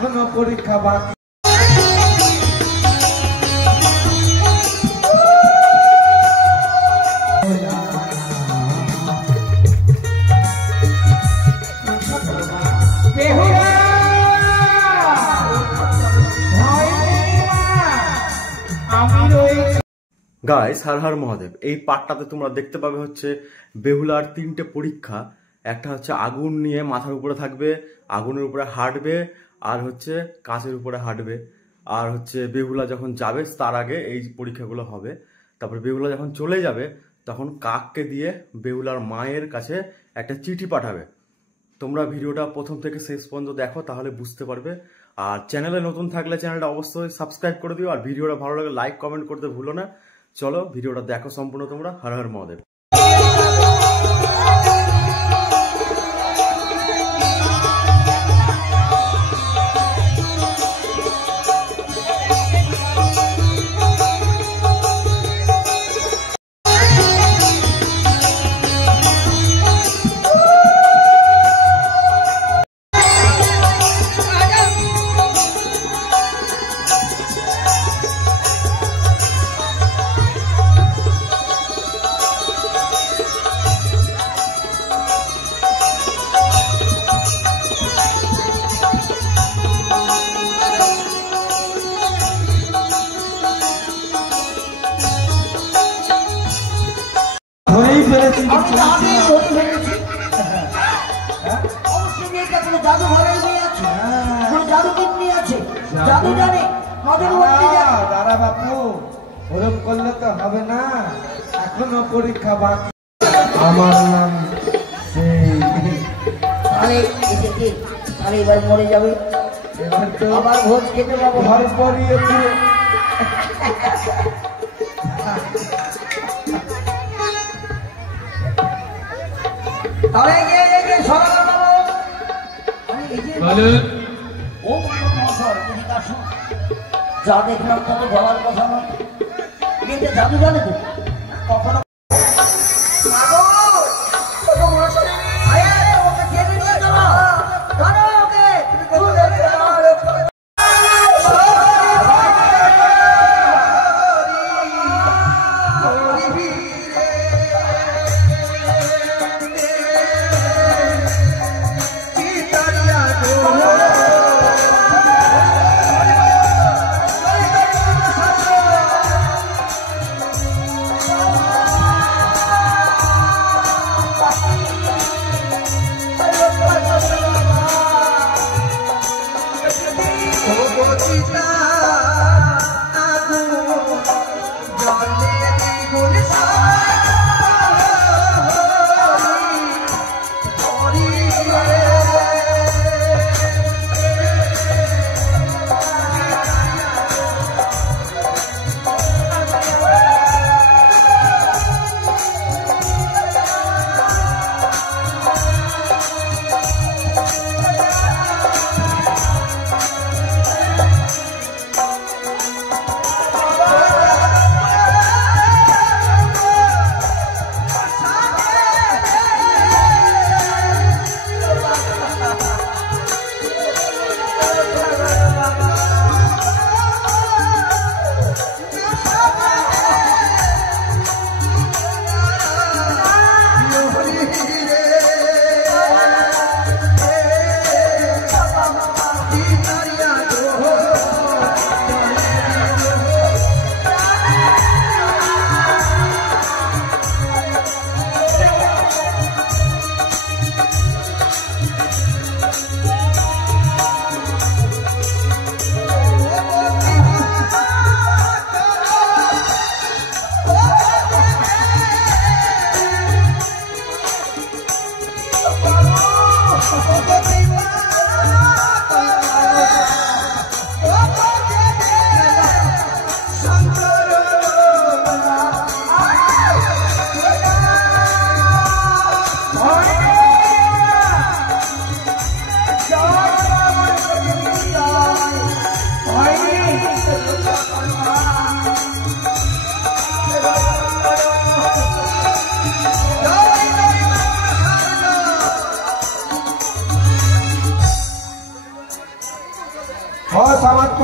এখনো পরীক্ষা বাকি। গাইস, হর হর মহাদেব। এই পার্টটাতে তোমরা দেখতে পাবে হচ্ছে বেহুলার 3টে পরীক্ষা। একটা হচ্ছে আগুন নিয়ে মাথার উপরে থাকবে, আগুনের উপরে হাঁটবে, আর হচ্ছে কাঁচের উপরে হাঁটবে। আর হচ্ছে বেহুলা যখন যাবে তার আগে এই পরীক্ষাগুলো হবে। তারপরে বেহুলা যখন চলে যাবে তখন কাককে দিয়ে বেহুলার মায়ের কাছে একটা চিঠি পাঠাবে। তোমরা ভিডিওটা প্রথম থেকে শেষ পর্যন্ত দেখো, তাহলে বুঝতে পারবে। আর চ্যানেলে নতুন থাকলে চ্যানেলটা অবশ্যই সাবস্ক্রাইব করে দিও। আর ভিডিওটা ভালো লাগে লাইক কমেন্ট করতে ভুলো না। চলো ভিডিওটা দেখো সম্পূর্ণ তোমরা। হর হর মহাদেব। দাদা বাপু, ওরকম করলে তো হবে না, এখনো পরীক্ষা বাকি। আমার নাম এবার মরে যাবে, এবার তো আবার ভোজ খেতে পাবো। ঘর পরিয়ে পুরো যা দেখলাম তাতে বলার কথা নয়। জাদু জানে তো কখনো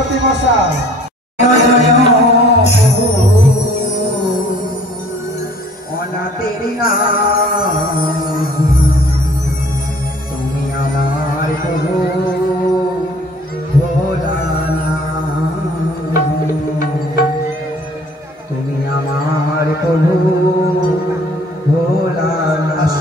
সমাজপতি মশাই। তুমি আমার প্রভু তুমি আমার প্রভু ভোলানাথ।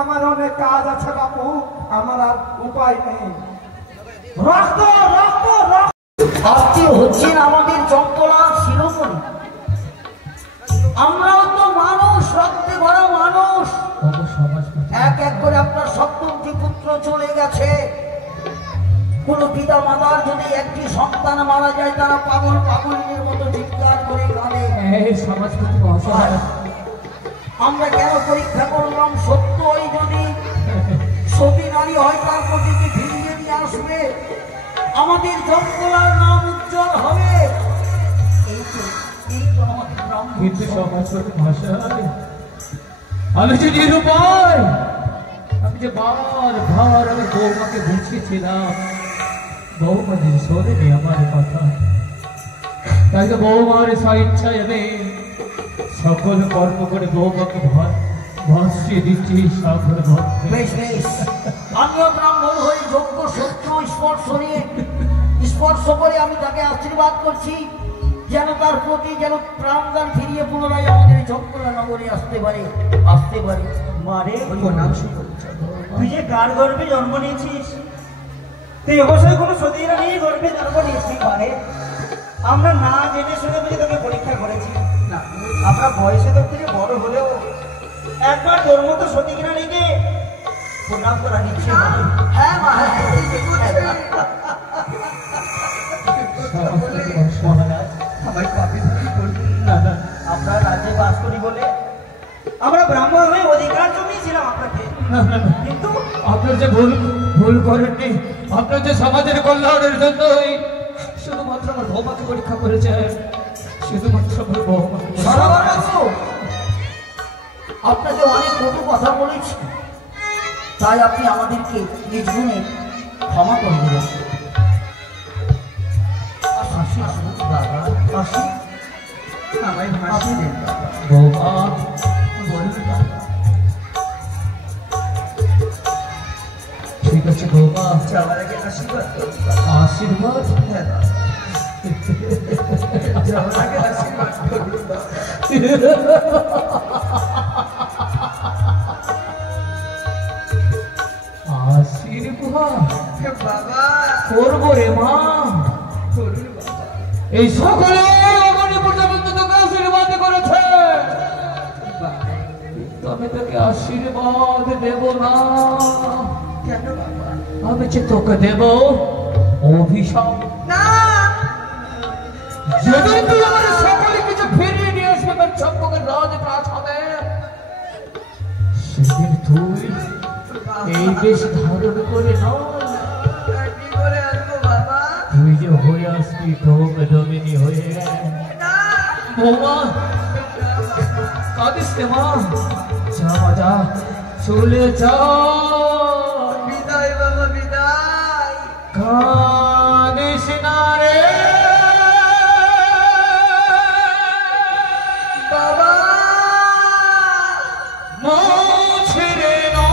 আমার অনেক কাজ আছে বাপু, আমার আর উপায় নেই। রক্ত রক্ত রক্ত। আপনি হচ্ছেন আমাদের চম্পলার শিরোমণি। আমরাও তো মানুষ, রক্তে ভরা মানুষ। এক এক করে আপনার সপ্তমটি পুত্র চলে গেছে। কোন পিতা মাতার যদি একটি সন্তান মারা যায়, তারা পাগল পাগলের মতো চিৎকার করে কাঁদে। আমরা কেন পরীক্ষা করলাম? সত্যই যদি সতী নারী হয়, তার প্রতিটি ফিরিয়ে নিয়ে আসবে, আমাদের চম্পলার নাম উজ্জ্বল হবে। কিন্তু আমি যে নিরুপায়, আমি যে বার আমি বৌমাকে বুঝিয়েছিলাম, বৌমা যে শোনেনি আমার কথা। তাই তো বৌমার স্বেচ্ছায় আমি সকল কর্ম করে বৌমাকে ভাসিয়ে দিচ্ছি সাগর ভক্তি। বেশ বেশ, আমিও ব্রাহ্মণ হয়ে যোগ্য সত্য স্পর্শ করে আমি তাকে আশীর্বাদ করছি, যেন তার প্রতি যেন প্রাণদান ফিরিয়ে পুনরায় আমাদের চম্পলা নগরে আসতে পারে। মারে তুই যে কার গর্ভে জন্ম নিয়েছিস? তুই অবশ্যই কোনো সতীরা নিয়ে গর্ভে জন্ম নিয়েছিস। মারে আমরা না জেনে শুনে বুঝে তোকে পরীক্ষা করেছি না। আমরা বয়সে তোর থেকে বড় হলেও একবার তোর মতো সতী কিনা নিকে প্রণাম করা নিচ্ছে। হ্যাঁ মা, আমরা রাজ্যে বাস করি বলে আমরা ব্রাহ্মণ হয়ে অধিকার জমিয়েছিলাম আপনাকে, কিন্তু আপনার যে ভুল করেননি, আপনার যে সমাজের কল্যাণের জন্যই শুধুমাত্র আমার বৌমাকে পরীক্ষা করেছে, শুধুমাত্র আমার বৌমাকে। আপনাকে অনেক কটু কথা বলেছি, তাই আপনি আমাদেরকে নিজ গুণে ক্ষমা করে দেবেন। বৌমা ঠিক আছে বৌমা, আশীর্বাদ করবো রে মা। এই সকলে অগণী পর্যন্ত তোকে আশীর্বাদ করেছে, আমি তোকে আশীর্বাদ দেব না। আমি যে তোকে দেব অভিশাপ। যেদিন তুই আমার সকলে কিছু ফিরিয়ে নিয়ে আসবে আমার চম্পকের রাজপ্রাসাদে, সেদিন তুই এই বেশ ধারণ করে নয়, তুই যে হয়ে আসবি ডোমিনী হয়ে। বৌমা কাঁদিস রে মা, যা যা চলে যা। বিদায় বাবা, বিদায়। কাঁদিস না রে বাবা, মুছে রে না।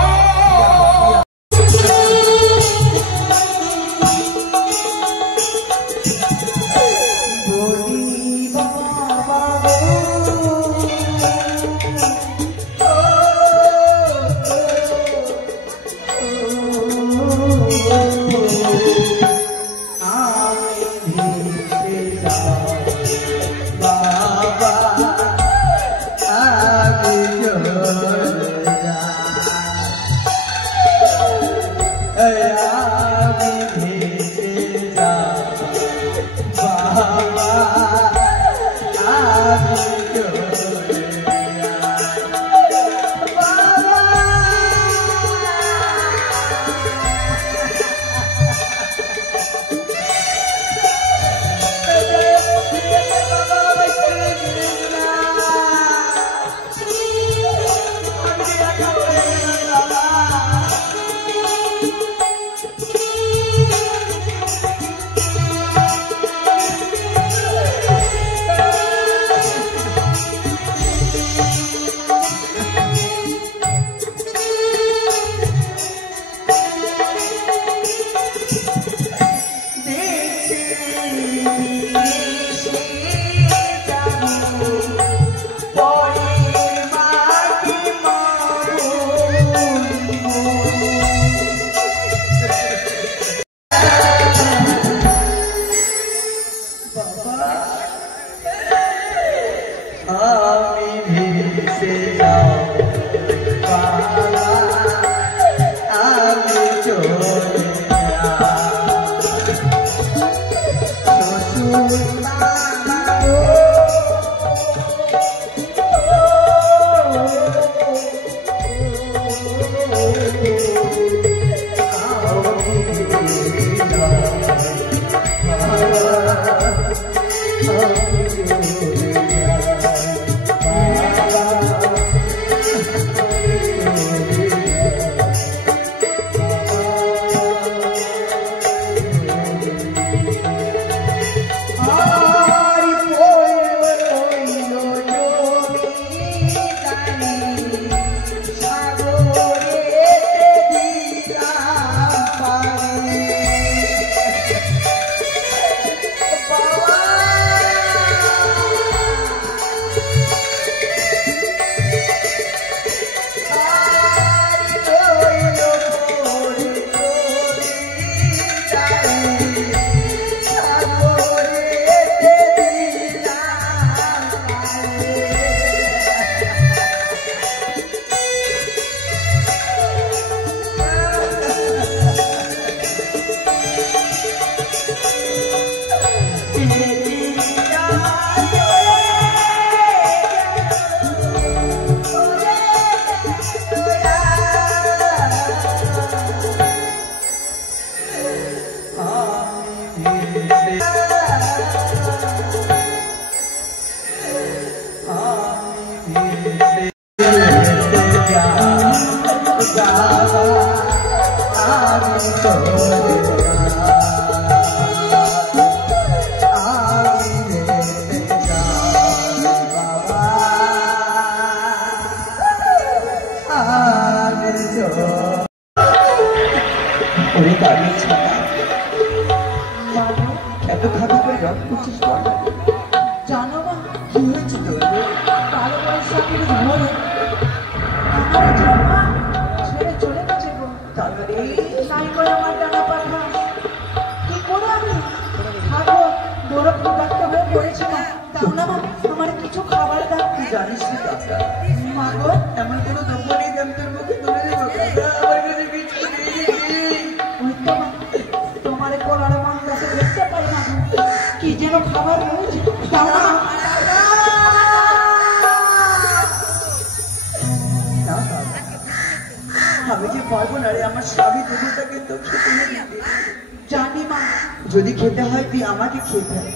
যদি খেতে হয় তুই আমাকে খেতে হয়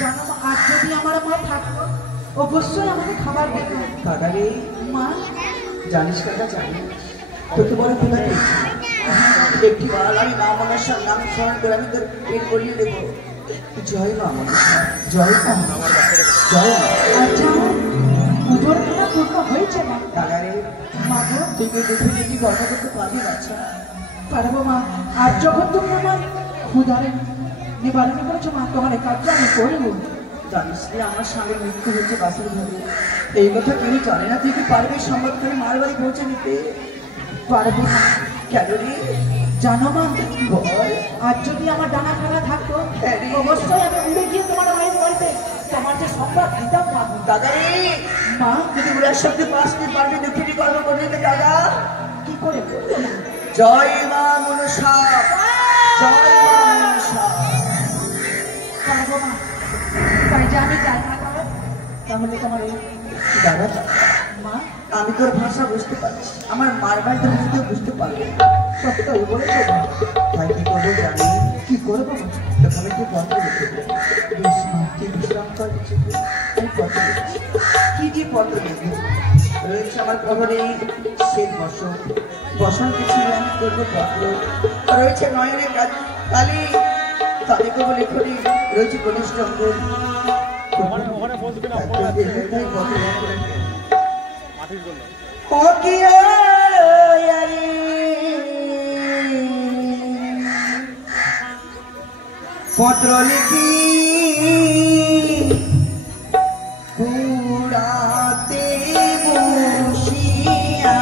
জানো মা, আর যদি আমার মা থাকতো অবশ্যই আমাকে খাবার দিত। কাকারে মা জানিস কাকা, জানিস তোকে বড় খোলা দিয়েছি একটি বার আমি মা মনসার নাম স্মরণ করে আমি তোর পেট বলিয়ে দেবো। জয় মা মনসা, জয় মা, জয় মা। আচ্ছা উদর খানা পূর্ণ হয়েছে মা? কাকারে মা গো, তুই দেখে দেখি গল্প করতে পারবি বাচ্চা? পারবো মা। আর যখন তুমি আমার ক্ষুধারে নিবারণ করেছো মা, তোমার এই কাজটা আমি করবো। জানিস রে আমার স্বামীর মৃত্যু হয়েছে বাসের ঘরে, এই কথা কেউ জানে না। তুই কি পারবি সংবাদ করে মার বাড়ি পৌঁছে নিতে? পারবো না। কেন রে? জানো মা, বল। আর যদি আমার ডানা খানা থাকতো অবশ্যই আমি উড়ে গিয়ে তোমার বাড়ি বলতে তোমার যে সংবাদ দিতাম মা। দাদারে মা যদি উড়ার শব্দে বাঁচতে পারবি দুঃখিনী কর্ম করবি দাদা। কি করে বলবো না? জয় মা মনসা, জয় মা মনসা। পারবো মা, তাই যে আমি যাই না তাহলে তাহলে তোমার এই দাদা মা আমি তোর ভাষা বুঝতে পারছি, আমার মার বাড়িতে বুঝতেও বুঝতে পারবি। সত্যই বলেছো মা। তাই কি করবো জানি? কি করবো মা? তখন একটু পত্র লিখে দে। বেশ মা, তুই বিশ্রাম কর, লিখে দে। আমি পত্র লিখছি। কি কি পত্র লিখবো? রয়েছে আমার প্রহরে শেষ বসন, বসন্তে ছিল আমি করবো পত্র। রয়েছে নয়নের কালী, তাদের করবো লেখনি। রয়েছে কনিষ্ঠ অঙ্গন, পত্র লিখি পুরাতে বসিয়া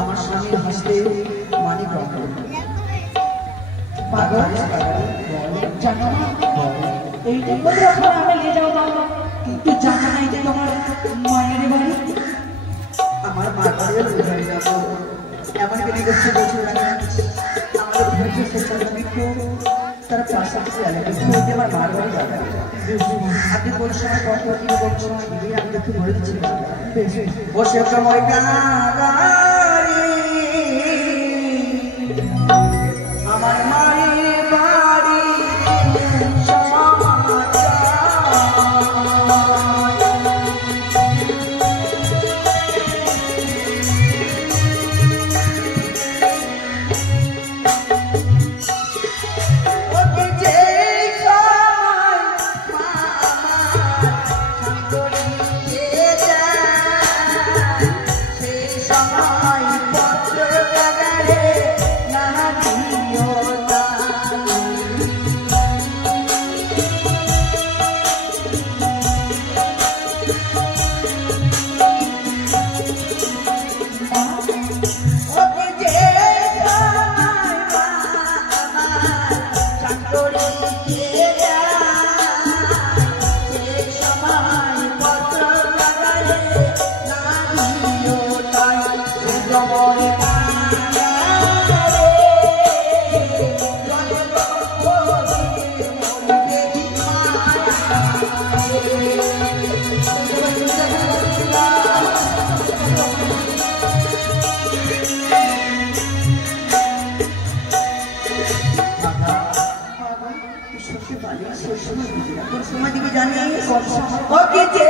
আমার স্বামীর হাসতে মানি এইটার মধ্যে আপনারা আমি নিয়ে যাও বাবা, কিন্তু জানা নাই যে তোমার মায়ের বাড়ি। আমার মার বাড়িও বোঝাই যাবো এমন বিধি করছে বলছে আমাদের ঘরের চেষ্টা তারা পাশাপাশি এলাকায় আমার মার বাড়ি যাবে। আপনি কোন সময় কত কিলো কোন সময় দিবি আমি একটু বলে দিচ্ছি। বসে সময় আমার মায়ের বাড়ি সময় দিবি জানিস ওকে যে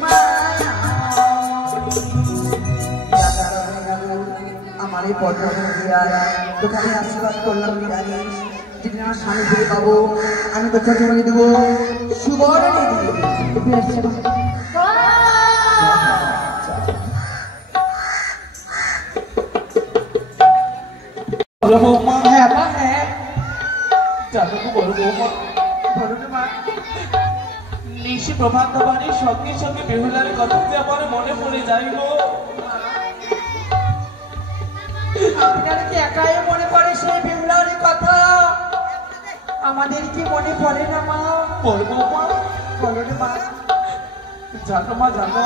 মা মারে পদ্মা তোকে আমি আশীর্বাদ করলাম জানিস যেদিন আমার স্বামী ফিরে পাবো আমি তো ছোট করে দেবো সুবর্ণে দিয়ে বৌমা হ্যাঁ মা হ্যাঁ জানো তো বড় বৌমা বলো না মা নিশি প্রভাত বাড়ির সঙ্গে সঙ্গে বেহুলার কথা যে আমার মনে পড়ে যায় গো আপনার কি একাই মনে পড়ে সেই বেহুলার কথা আমাদের কি মনে পড়ে না মা বলবো মা বলো না মা জানো মা জানো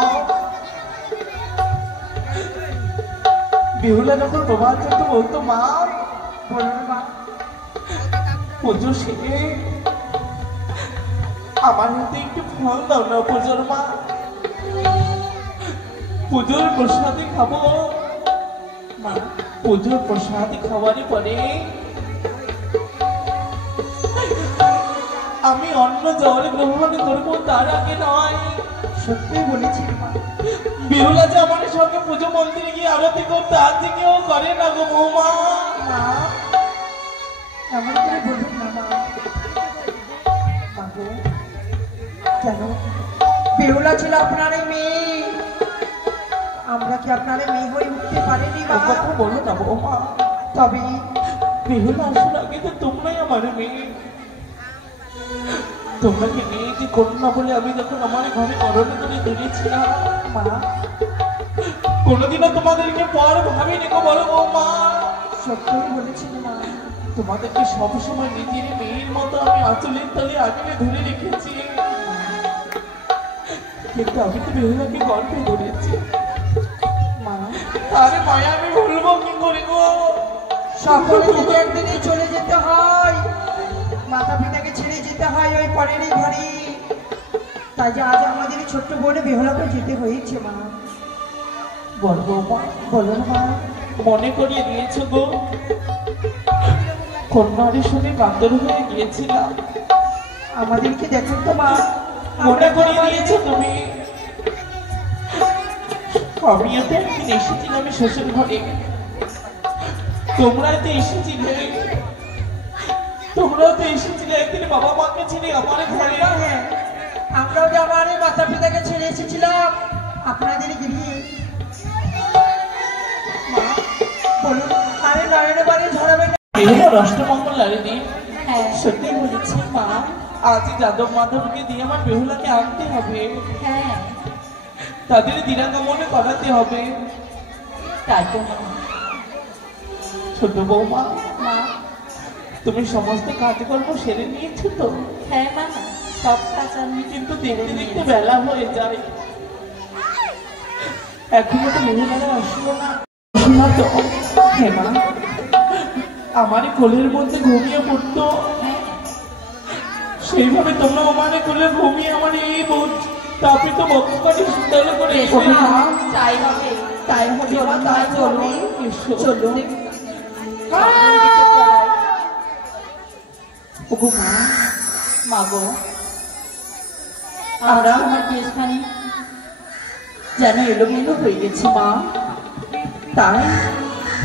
বেহুলা যখন প্রভাত চলতে বলতো মা বলো না মা পুজো শেখে আমার হাতে একটু ফল দাও না পুজোর মা পুজোর প্রসাদে খাবো মা পুজোর প্রসাদে খাওয়ারই পরে আমি অন্য জল গ্রহণ করবো তার আগে নয় সত্যি বলেছি মা বেহুলা যে আমার সঙ্গে পুজো মন্দিরে গিয়ে আরতি করতে আজকে কেউ করে না গো বৌমা মা এমন করে বলুন না মা মা গো, কেন বেহুলা ছিল আপনার এই মেয়ে আমরা কি আপনার এই মেয়ে হয়ে উঠতে পারিনি মা কথা বলো না বৌমা তবে বেহুলা আসার আগে তো তোমরাই আমার মেয়ে তোমরা কি মেয়ে কি করো না বলে আমি যখন আমার ঘরে করোনা করে তুলেছিলাম মা কোনোদিনও তোমাদেরকে পর ভাবিনি গো বলো বৌমা সত্যই বলেছেন মা তোমাদেরকে সবসময় নিজের মেয়ের মতো আমি আঁচলের তলে আগলে ধরে রেখেছি কিন্তু আমি তো বেহুলাকে গর্বে ধরেছি মা আরে মায়া আমি ভুলবো কি করে গো সকলে যদি একদিনই চলে যেতে হয় মাতা পিতাকে ছেড়ে যেতে হয় ওই পরেরই ঘরে তাই যে আজ আমাদের ছোট্ট বোনে বেহুলাকে যেতে হয়েছে মা বলবো মা বলো না মা মনে করিয়ে দিয়েছো গো কন্যার সঙ্গে কাতর হয়ে গিয়েছিলাম আমাদেরকে দেখুন তো মা মনে করিয়ে দিয়েছো তুমি আমি এতে একদিন এসেছিলাম আমি শ্বশুর ঘরে তোমরা তো এসেছিলে তোমরাও তো এসেছিলে একদিন বাবা মাকে ছেড়ে আমার ঘরে হ্যাঁ আমরাও যে আমার এই মাতা পিতাকে ছেড়ে এসেছিলাম আপনাদের গৃহে মা বলুন আরে নয়নে বাড়ি ঝরাবে না অষ্টমঙ্গল লারিনি সত্যি বলেছি মা আজ যাদব মাধবকে দিয়ে আমার বেহুলাকে আনতে হবে হ্যাঁ তাদের দিনাগমনে করাতে হবে তাই তো মা ছোট বৌমা মা তুমি সমস্ত কাজকর্ম সেরে নিয়েছো তো হ্যাঁ মা সব কাজ আমি কিন্তু দেখতে দেখতে বেলা হয়ে যায় এখনো তো বেহুলারা আসলো না শোনা তো হ্যাঁ মা আমার কোলের মধ্যে ঘুমিয়ে পড়তো সেইভাবে তোমরা আমার কোলে ঘুমিয়ে আমার এই বোধ তাপে তো বক্ষ করে শীতল করে তাই হবে তাই হবে মা তাই চলবে চলো ওগো মা মা গো আমরা আমার দেশখানি যেন এলোমেলো হয়ে গেছে মা তাই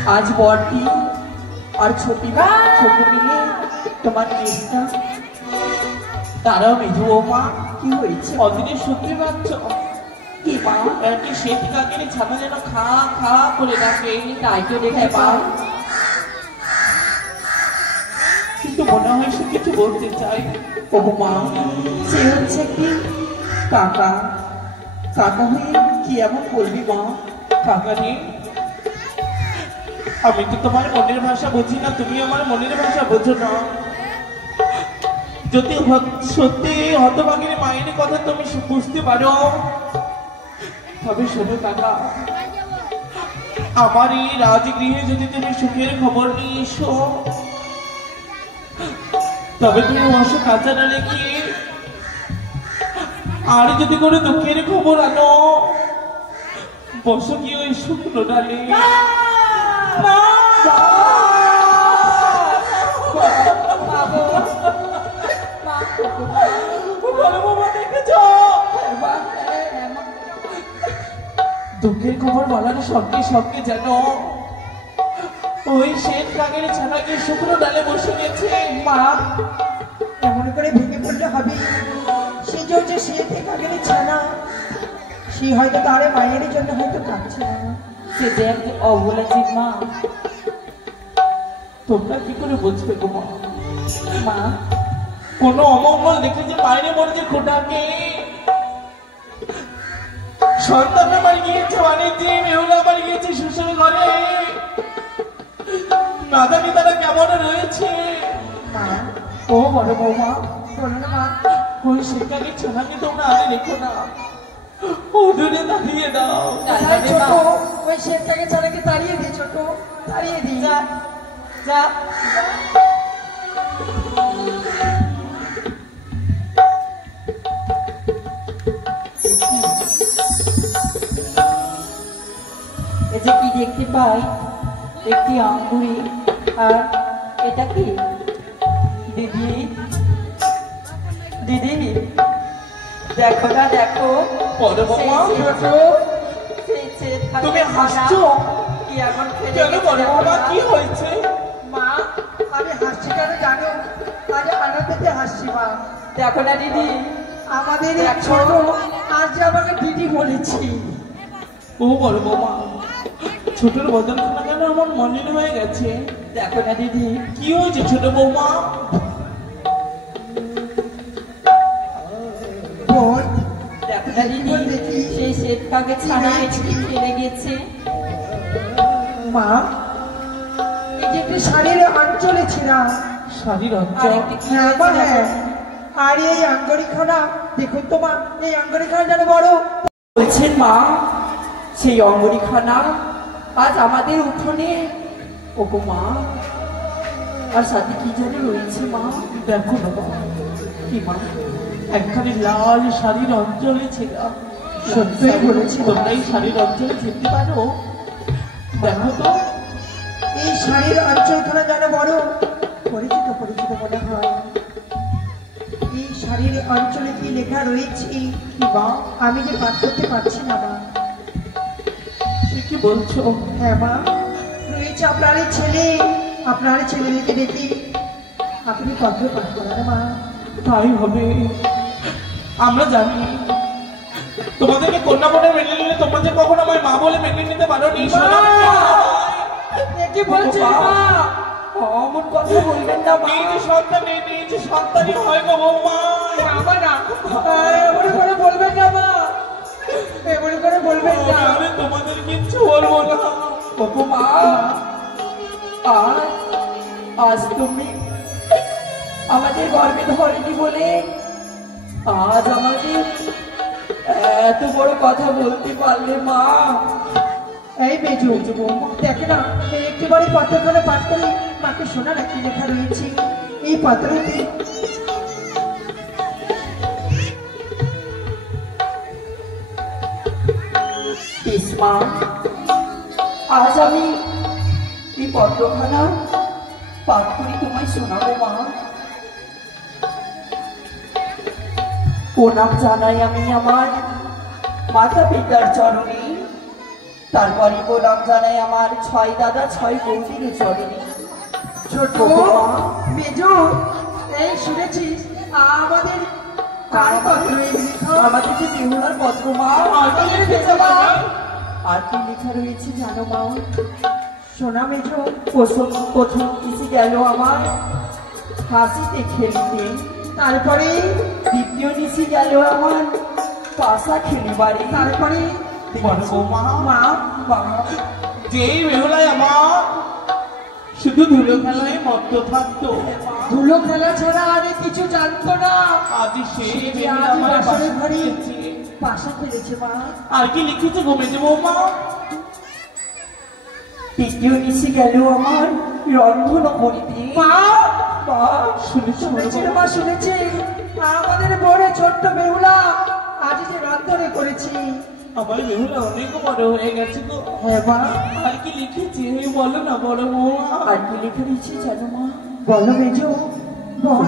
আজ বড়টি আর ছোট মিলে তোমার কেসটা তারাও মেজু বৌমা কি হয়েছে অদিনে শুনতে পাচ্ছ কি মা একটি শ্বেত কাকের ছানা যেন খা খা করে ডাকে তাই তো দেখে মা কিন্তু মনে হয় সে কিছু বলতে চাই ওগো মা সে হচ্ছে কি কাকা কাকা হয়ে কি এমন বলবি মা কাকারি আমি তো তোমার মনের ভাষা বুঝি না তুমি আমার মনের ভাষা বোঝো না যদি সত্যি হতভাগিনী মায়ের কথা তুমি বুঝতে পারো তবে শোনো কাকা আমার এই রাজগৃহে যদি তুমি সুখের খবর নিয়ে এসো তবে তুমি বসো কাঁচা ডালে গিয়ে আর যদি কোনো দুঃখের খবর আনো বসো কি ওই শুকনো ডালে দুঃখের খবর বলার সঙ্গে সঙ্গে যেন ওই শেষ কাকের ছানাকে শুকনো ডালে বসে গেছে। মা এমন করে ভেঙে পড়লে হবে? সে যে হচ্ছে সে কাকের ছানা, সে হয়তো তার মায়ের জন্য হয়তো কাঁদছে না। সে যে এক অবলা জীব মা, তোমরা কি করে বুঝবে গো মা? মা কোনো অমঙ্গল দেখে যে বাইরে মরেছে খোটাকে, সন্তানরা বাড়ি গিয়েছে বাণিজ্যে, মেহুলা বাড়ি গিয়েছে শ্বশুর ঘরে, না জানি তারা কেমন রয়েছে। মা ও বড় বৌমা, বলো না মা। ওই শেখাকে ছানাকে তোমরা আগে রেখো না, ও দূরে দাঁড়িয়ে দাও। তাই ছোট ওই শেরটাকে ছানাকে তাড়িয়ে দি, ছোট তাড়িয়ে দি। যা যা। এ যে কি দেখতে পাই, একটি আঙ্গুরি, আর এটা কি? দিদি দিদি দেখো না, দেখো বড় বৌমা, তুমি হাসছো কি এখন ফেলে কেন? গেছে বড় দেখো বৌমা, না। কি হয়েছে? মা আমি হাসছি কেন জানো? আজ আনন্দতে হাসছি মা। দেখো না দিদি, আমাদের এই ছোট আজ যে আমাকে দিদি বলেছি। ও বড় বৌমা, ছোটর বদনখানা যেন আমার মলিন হয়ে গেছে। দেখো না দিদি, কি হয়েছে ছোট বৌমা? বোন দেখো না দিদি, সেই শ্বেত কাকে ছানা ফেলে গেছে। মা এই যে একটি শাড়ির অঞ্চলে ছিলাম, শাড়ির আর অঞ্চল? একটি কি হয়েছে? আর এই আঙ্গুরিখানা দেখুন তো মা, এই আঙ্গুরিখানা যেন বড় বলছেন মা, সেই অঙ্গুরিখানা আজ আমাদের উঠোনে। ওগো মা, আর সাথে কি যেন রয়েছে মা। দেখো না মা, কি মা, একখানি লাল শাড়ির অঞ্চলে ছিলাম। সত্যই বলেছি। তোমরা এই শাড়ির অঞ্চলে যেতে পারো? দেখো তো, এই শাড়ির অঞ্চলখানা যেন বড় পরিচিত পরিচিত মনে হয়। এই শাড়ির অঞ্চলে কি লেখা রয়েছে কি মা, আমি যে পাঠ করতে পারছি না মা। সে কি বলছো? হ্যাঁ মা, রয়েছে আপনার ছেলে, আপনার ছেলেকে দেখি আপনি পত্র পাঠ করেন মা। তাই হবে। আমরা জানি তোমাদেরকে কন্যা বলে মেনে নিলে তোমরা যে কখনো আমায় মা বলে মেনে নিতে পারো নি। কি বলছেন মা? অমন কথা বলবেন না মা। নিজে সন্তান, নিজে সন্তানই হয় গো বৌমা। আমার না এমন করে বলবেন না মা, এমন করে বলবেন না। আমি তোমাদের কিচ্ছু বলবো না। ওগো মা, আজ তুমি আমাদের গর্বে ধরেনি বলে আজ আমাদের এত বড় কথা বলতে পারলে মা। এই মেজু দেখে না, এই একটিবারে পত্রখানা পাঠ করে মাকে শোনা না কি লেখা রয়েছে এই পত্রতে। মা, আজ আমি এই পত্রখানা পাঠ করি তোমায় শোনাবো মা। প্রণাম জানাই আমি আমার মাতা পিতার চরণে, তারপরে প্রণাম জানাই আমার 6 দাদা 6 বৌদির চরণে। ছোট মেজো, এই শুনেছিস আমাদের কার পত্র? আমাদের যে বেহুলার পত্র মা। আর কি লেখা রয়েছে জানো মা? শোনা মেজো, প্রথম কিছু গেল আমার হাসিতে খেলতে, তারপরে দ্বিতীয় নিশি গেল আমার পাশা খেলিবারে, তারপরে মা যেই বেহুলায় আমার শুধু ধুলো খেলায় মত্ত থাকতো, ধুলো খেলা ছাড়া আর কিছু জানতো না। আজ সেই সে যে বেহুলা আজ আমার বাসরে বাসা ঘরে খেয়েছে। পাশা খেলেছে মা। আর কি লিখেছে ঘুমেছে বৌমা? তৃতীয় নিশি গেল আমার রন্ধন করিতে। শুনেছি মা, শুনেছি আমাদের বড় ছোট্ট বেহুলা আজ যে রন্ধনে করেছি। আমার বেহুলা অনেক বড় হয়ে গেছে গো। হ্যাঁ মা, আর কি লিখেছে বলো না বড় বৌমা? আর কি লিখে দিচ্ছি জানো মা? বলো মেজো, বল।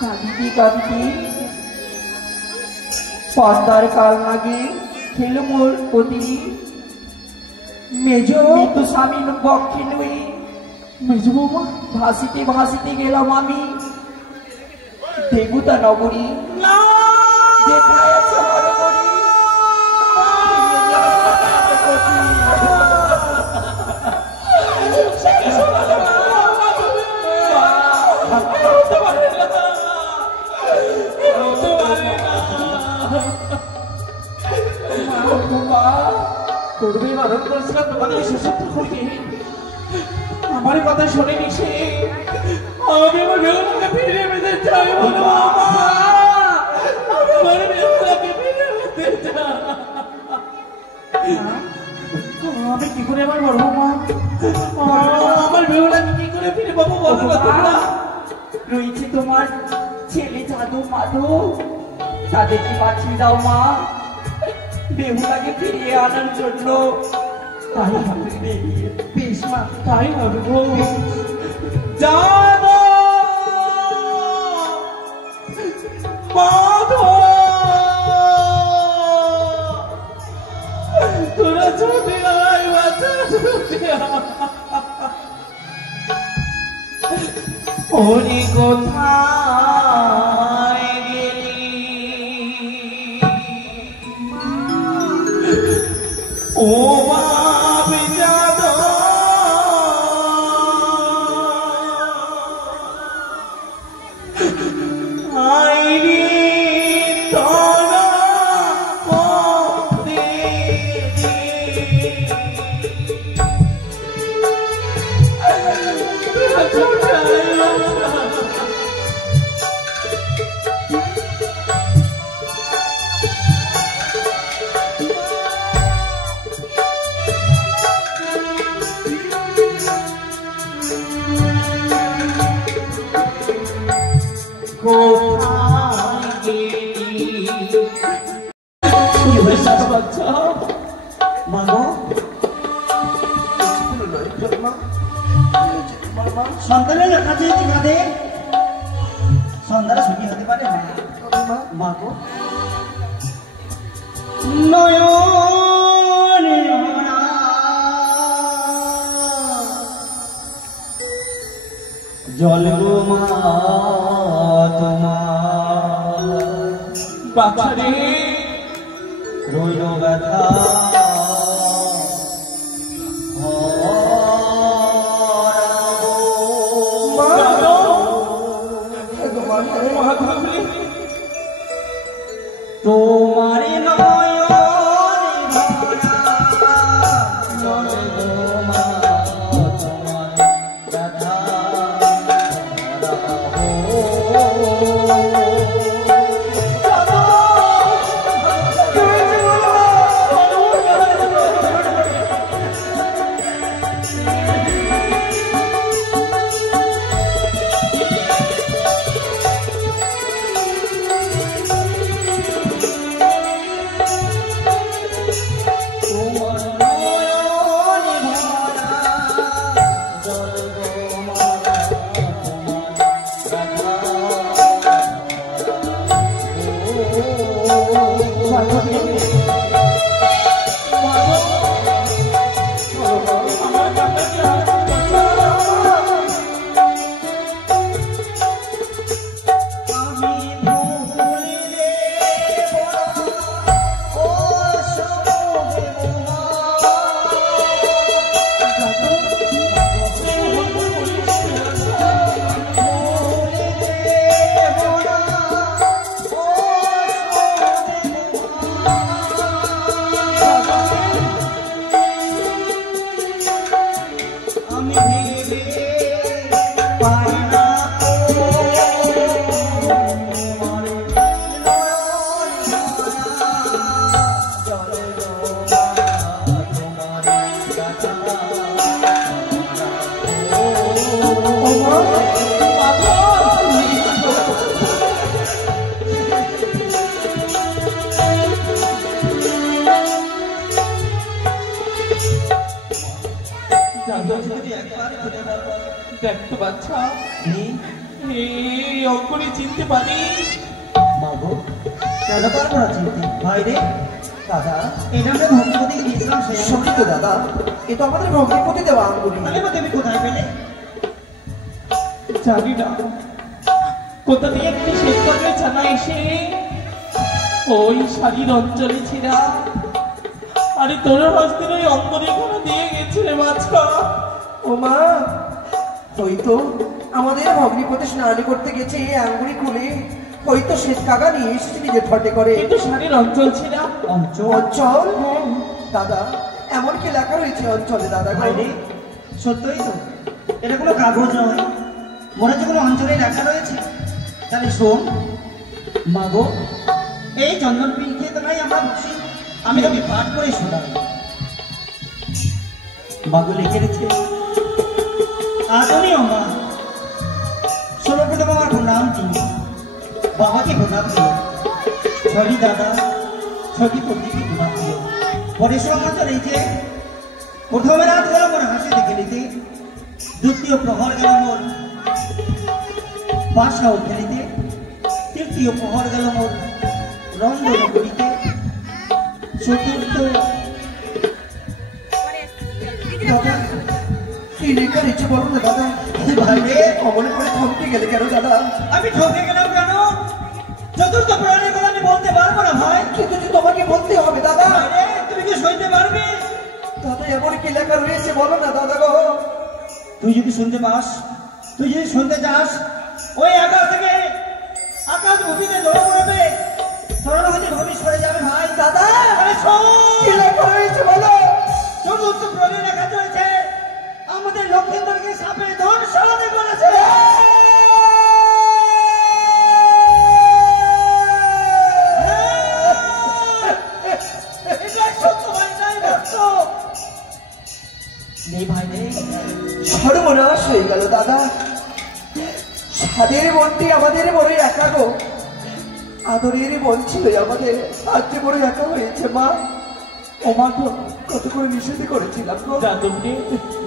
কাঁদিতে কাঁদিতে পদ্মার কাল লাগে খেলো মোর প্রতি, মেজো তো স্বামী পক্ষে নই। মেজো বৌমা, ভাসিতে ভাসিতে গেলাম আমি দেবতা নগরী। যেথায় আছে হরগরি, করবে বারণ করেছিলাম তোমাদের সুসুপ্ত হইতে, আমার কথা শোনেনি সে। আমি আমার বেহুলাকে ফিরে পেতে চাই, বলো বাবা, আমি আমার বেহুলাকে ফিরে পেতে চাই। আমি কি করে আমার বড় মা, আমার বেহুলাকে কি করে ফিরে পাবো বলো না তোমরা? রয়েছে তোমার ছেলে জাদু মাধু, তাদেরকে পাঠিয়ে দাও মা বেহুলাকে ফিরিয়ে আনার জন্য। তাই হবে, বেশ মা, তাই হবে গো। জাদু মাধু, তোরা ছুটি আয় বাচ্চা, ছুটি ওরে কোথায় গেলি ও বাবা জাদু, আইনি তোরা পথে সন্তানের কাছে কাঁদে, সন্তানের ছুটি হতে পারে না মা গো। নয়নে জল গো মা তোমার, বাছারে রইল ব্যথা তোমার দেখতে বাচ্চা, এই অঙ্কুরে চিনতে পারি? কেন পারবো না চিনতে ভাই রে? দাদা এটা আমরা ভগ্নিপতিকে দিয়েছিলাম সেই সত্যি তো দাদা, এ তো আমাদের ভগ্নিপতি দেওয়া আঙ্গুলি। তাহলে মা তুমি কোথায় পেলে? জানি না কোথা দিয়ে একটি শ্বেতপালের ছানা এসে ওই শাড়ির অঞ্চলে ছিঁড়া আরে তোর হস্তের ওই অঙ্গরেখানা দিয়ে গেছে রে বাছা। ও মা, হয়তো আমাদের ভগ্নিপতি স্নান করতে গেছে আঙ্গুলি খুলে হয়তো শ্বেত কাকা নিয়ে এসেছে নিজের ঠটে করে। কিন্তু শাড়ির অঞ্চল ছিঁড়া। অঞ্চল? দাদা এমন কি লেখা রয়েছে অঞ্চলে দাদা? বাইরে সত্যই তো, এটা কোনো কাগজ নয়, মনে হচ্ছে কোনো অঞ্চলে লেখা রয়েছে। তাহলে শোন মাগো, এই চন্দন পিঠে তো নাই আমরা বসি, আমি তোকে পাঠ করে শোনাই। মাগো লিখে দিচ্ছে, আদরণীয় মা, সর্বপ্রথম আমার প্রণাম দিন, বাবাকে প্রণাম দিও, ছড়ি দাদা ছটি পত্নীকে প্রণাম দিও। পরে সমাচার এই যে প্রথমে রাত গেল মোর হাসিতে খেলিতে, দ্বিতীয় প্রহর গেল মোর বাসাও খেলিতে, তৃতীয় প্রহর গেল মোর রন্ধন করিতে, চতুর্থ কি লেখা রয়েছে বলো না দাদা? ভাইরে অমনে করে থমকে গেলে কেন দাদা? আমি ঠকে গেলাম কেন? চতুর্থ প্রহরের কথা আমি বলতে পারবো না ভাই। কিন্তু যে তোমাকে বলতে হবে দাদা। ভাইরে তুমি কি শুনতে পারবে? দাদা এমন কি লেখা রয়েছে বলো না দাদা গো? তুই যদি শুনতে পাস, তুই যদি শুনতে চাস, ওই আকাশ থেকে আকাশ উঠিতে দৌড় করবে, সরল হতে ভূমি সরে যাবে ভাই। দাদা আরে শোন, কি লেখা রয়েছে বলো? চতুর্থ প্রহরে লেখা চলেছে, আমাদের লক্ষিন্দরকে সাপে ধ্বংসনে করেছে। এটা সত্য ভাই, নাই সত্য নেই ভাই নেই। সর্বনাশ হয়ে গেল দাদা। স্বাদের মনটি আমাদের বড় একা গো, আদরের মন ছিল আমাদের, আজ যে বড় একা হয়েছে মা। ও মা গো, কত করে নিষেধ করেছিলাম গো। যাদবকে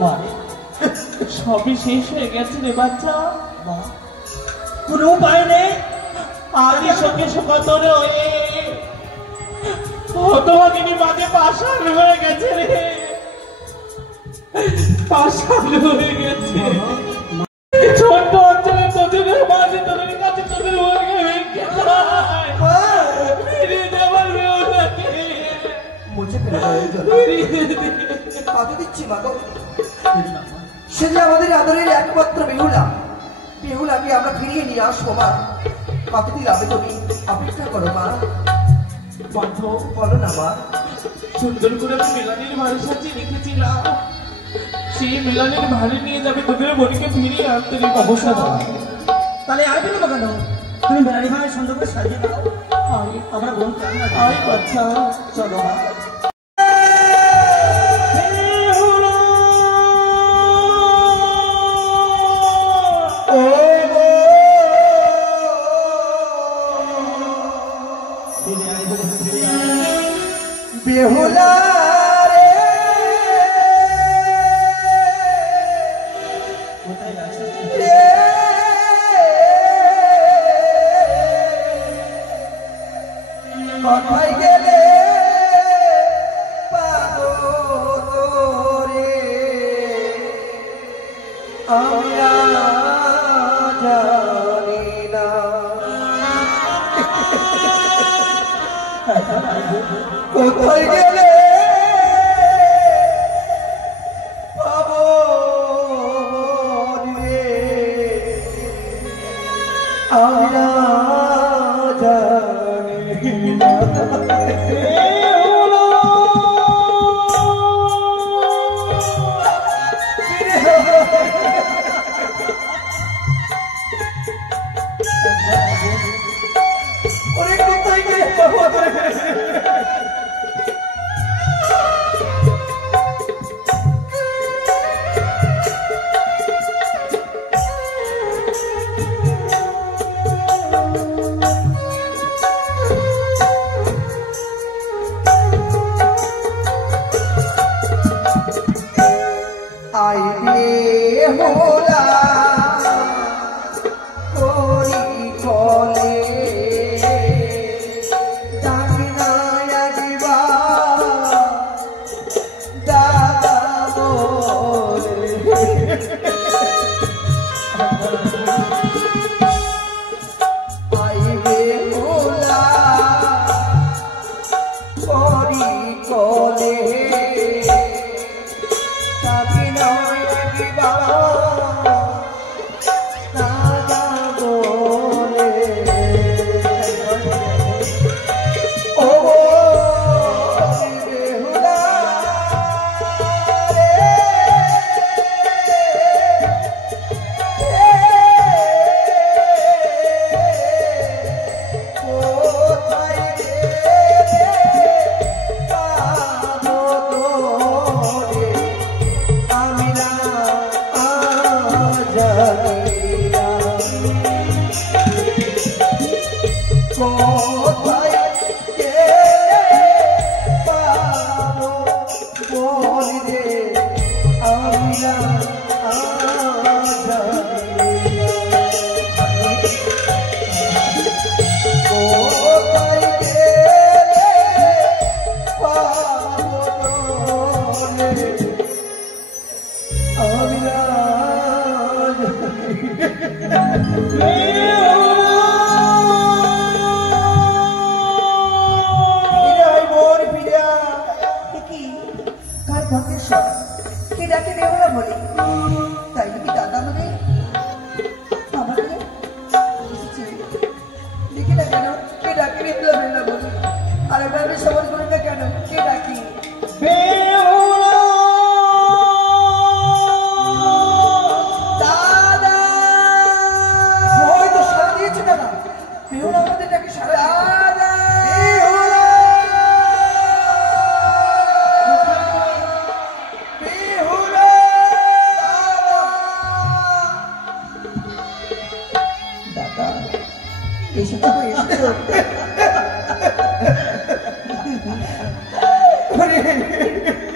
মানে সবই শেষ হয়ে গেছে রে বাচ্চা। মা কোনো উপায় নেই। আদি সঙ্গে সকাতরে হয়ে হতভাগিনী মাঝে পাষাণ হয়ে গেছে রে, পাষাণ হয়ে গেছে। ছোট্ট অঞ্চলে তোদের মাঝে তোদের কাছে তোদের মুরগে ভেঙে যায়। মা, ফিরিয়ে দেবার বেউলাকে মুছে ফেলে দেওয়ার জন্য ফিরিয়ে দে। কত দিচ্ছি মা গো। সে যে আমাদের আদরের একমাত্র বেহুলা, বেহুলাকে আমরা ফিরিয়ে নিয়ে আসবো মা। কতদিন হবে তুমি অপেক্ষা করো মা। বন্ধ বলো না মা। সুন্দর করে আমি মেলানির ভাড়ি সাজিয়ে রেখেছিলাম, সেই মেলানির ভাড়ি নিয়ে যাবে তোদের বোনকে ফিরিয়ে আনতে রে অবশ্যই বাবা। বাবা। তাহলে আর বিলম্ব কেন? তুমি বেড়ারি ভাই সুন্দর করে সাজিয়ে দাও, আমরা বোন কান্না করি। আয় বাচ্চা চলো মা। ও গো, ফিরে আয় বলে, ফিরে আয়। বেহুলা রে, কোথায় আছিস? রে, কোথায় গেলে পাগো রে, আমরা জানি না। কোথায় গেলে পাবো রে, আমরা জানি না। ওরে কোথায় গেলে পাবো রে? করি কলে তাকে নয় দাদা বলে ও বেহুলা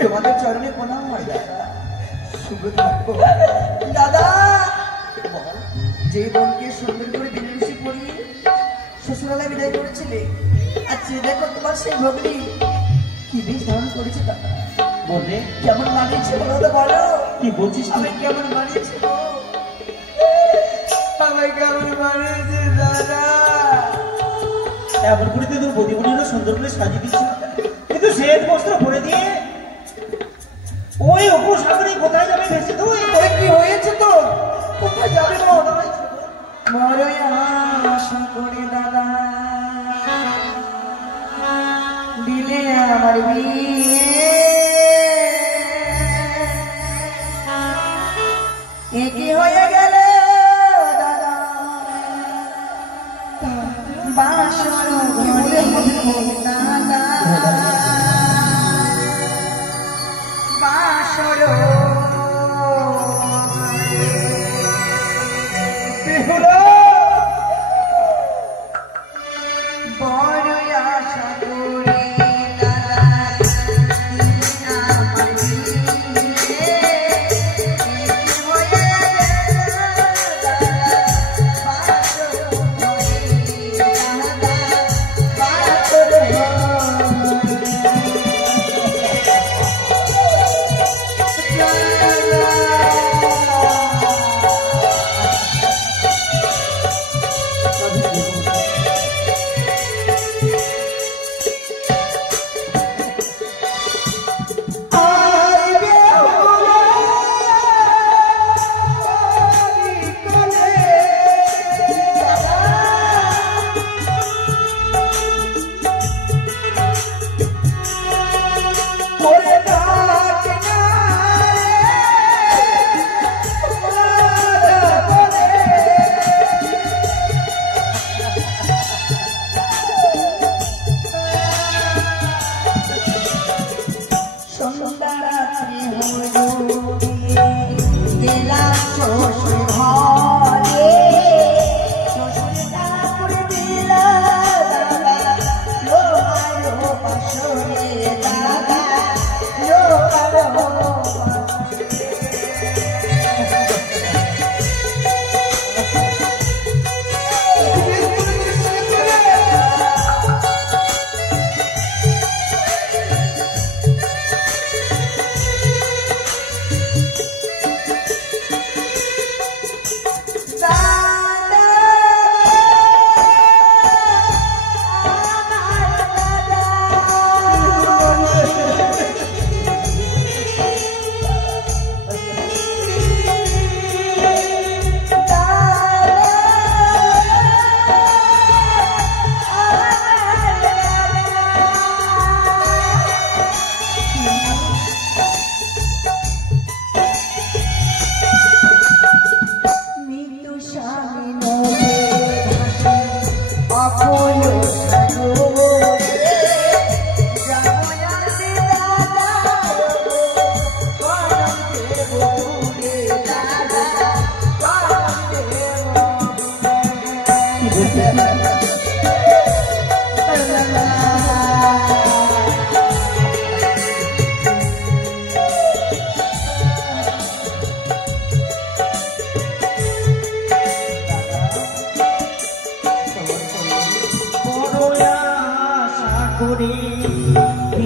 তোমাদের চরণে প্রণাম হয় দাদা যে বোনকে সুন্দর করে বিদেশি পড়িয়ে শ্বশুরালয় বিদায় করেছিলে আচ্ছা দেখো তোমার সেই ভগ্নি কি বেশ ধারণ করেছে দাদা বলে কেমন মানিয়েছে বলো তো বলো কি বলছিস আমি কেমন মানিয়েছে আমায় কেমন মানিয়েছে দাদা এমন করে তোর বদিমণিরও সুন্দর করে সাজিয়ে দিচ্ছিল কিন্তু শ্বেত বস্ত্র পরে দিয়ে ওই উপসাগরে কোথায় যাবে ভেসে তুই কি হয়েছে তো কোথায় যাবে বড়ই আশা করে দাদা দিলে আমার বিয়ে একই হয়ে গেলে দাদা বাসর ঘরে দাদা বাসর বড় আশা করি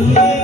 নিয়ে